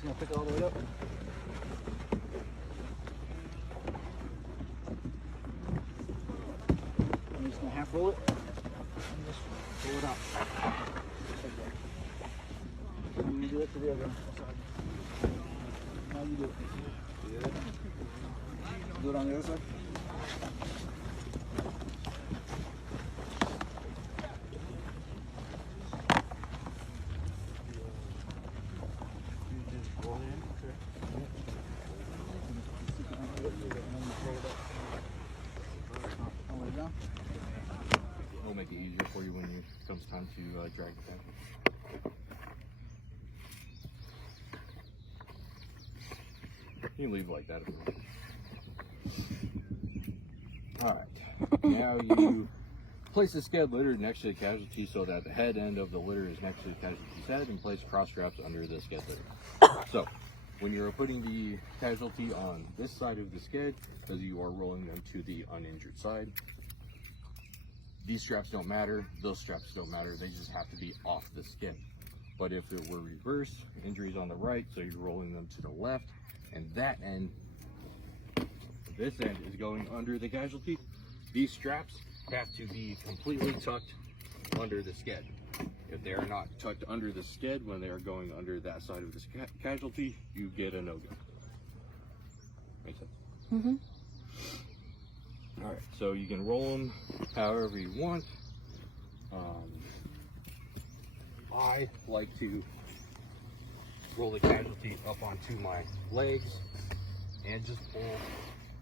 Just gonna pick it all the way up. I'm just gonna half roll it and just roll it out. Just like that. And you do it to the other one. Now you do it. Yeah. Do it on the other side. It'll make it easier for you when it comes time to drag it down. You can leave it like that. Alright, now you place the sked litter next to the casualty so that the head end of the litter is next to the casualty's head, and place cross straps under the sked litter. So, when you're putting the casualty on this side of the sked, because you are rolling them to the uninjured side, these straps don't matter, those straps don't matter, they just have to be off the sked. But if it were reversed, injuries on the right, so you're rolling them to the left, and that end, this end is going under the casualty, these straps have to be completely tucked under the sked. If they are not tucked under the sked when they are going under that side of the casualty, you get a no-go. Make sense? Mm-hmm. All right, so you can roll them however you want. I like to roll the casualty up onto my legs and just pull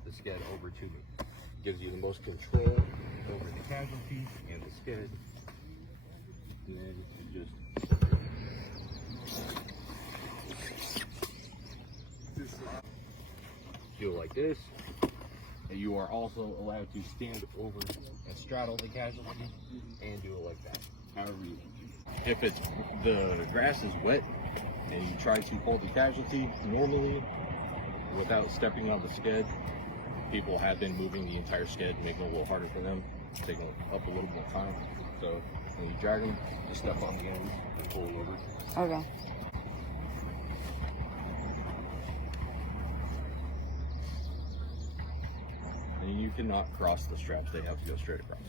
the sked over to me. Gives you the most control over the casualty and the sked. And then you just do it like this. And you are also allowed to stand over and straddle the casualty and do it like that, however you want. If it's the grass is wet and you try to hold the casualty normally without stepping on the sked, people have been moving the entire sked, making it a little harder for them, taking up a little more time. So when you drag them, just step on the end and pull them over. Okay. And you cannot cross the straps, they have to go straight across.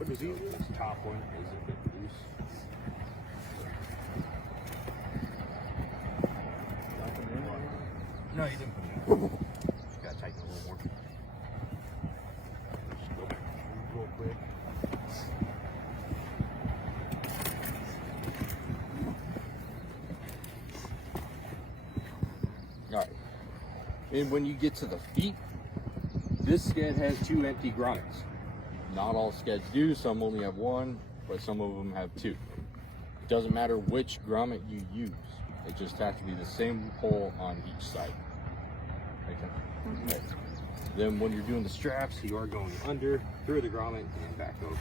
This top one is a bit loose. No, you didn't put it in. Just gotta tighten it a little more. Just go back real quick. Alright. And when you get to the feet, this sked has 2 empty grommets. Not all skeds do, some only have 1, but some of them have 2. It doesn't matter which grommet you use, it just has to be the same hole on each side. Okay. Okay. Then when you're doing the straps, you are going under, through the grommet, and back over.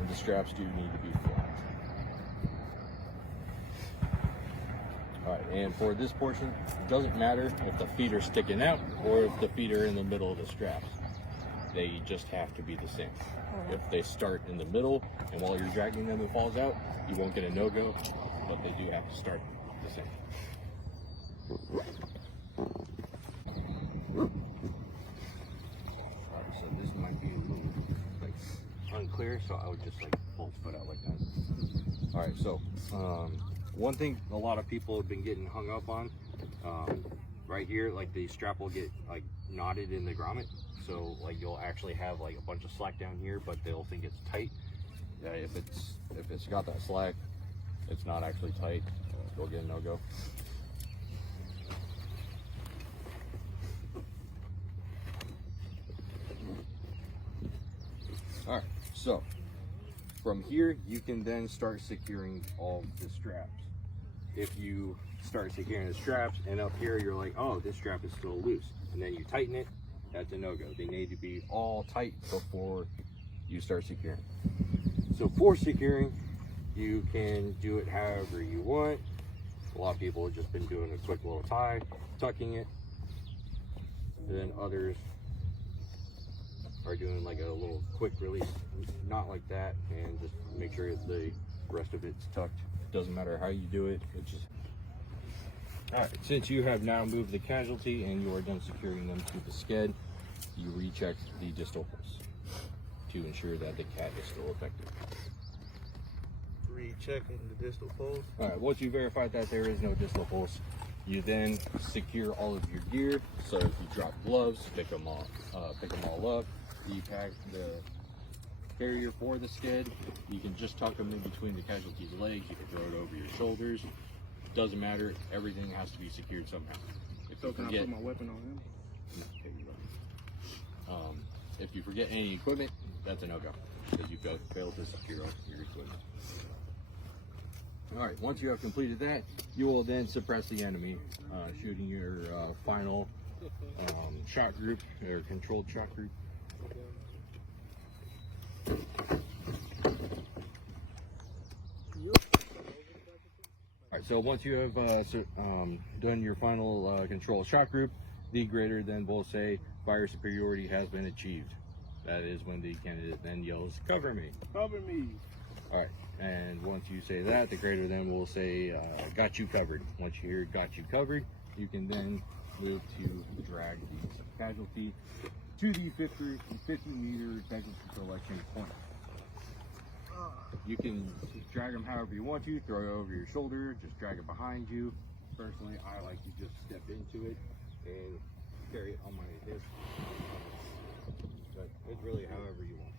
And the straps do need to be flat. Alright, and for this portion, it doesn't matter if the feet are sticking out or if the feet are in the middle of the straps. They just have to be the same. If they start in the middle and while you're dragging them it falls out, you won't get a no-go, but they do have to start the same. Alright, so this might be a little unclear, so I would just pull the foot out like that. Alright, so one thing a lot of people have been getting hung up on, right here, the strap will get knotted in the grommet. So you'll actually have a bunch of slack down here, but they'll think it's tight. If it's got that slack, it's not actually tight. You'll get a no-go. Alright, so from here you can then start securing all the straps. If you start securing the straps and up here you're like, oh, this strap is still loose, and then you tighten it, that's a no-go. They need to be all tight before you start securing. So for securing, you can do it however you want. A lot of people have just been doing a quick little tie, tucking it, and then others are doing like a little quick release, not like that, and just make sure the rest of it's tucked. Doesn't matter how you do it, it's just... Alright, since you have now moved the casualty and you are done securing them to the sked, you recheck the distal holes to ensure that the cat is still effective. Rechecking the distal poles. Alright, once you verify that there is no distal holes, you then secure all of your gear. So if you drop gloves, pick them all up. The carrier for the sked, you can just tuck them in between the casualty's legs. You can throw it over your shoulders. Doesn't matter. Everything has to be secured somehow. So can I put my weapon on him? No, okay, you don't. If you forget any equipment, that's a no-go because you failed to secure your equipment. All right. Once you have completed that, you will then suppress the enemy, shooting your final shot group or controlled shot group. Alright, so once you have done your final control shot group, the greater than will say fire superiority has been achieved. That is when the candidate then yells, "Cover me." Cover me. Alright, and once you say that, the greater than will say, "Got you covered." Once you hear "got you covered," you can then move to drag the casualty to the 50-meter casualty selection point. You can drag them however you want to, throw it over your shoulder, just drag it behind you. Personally, I like to just step into it and carry it on my hip. But it's really however you want.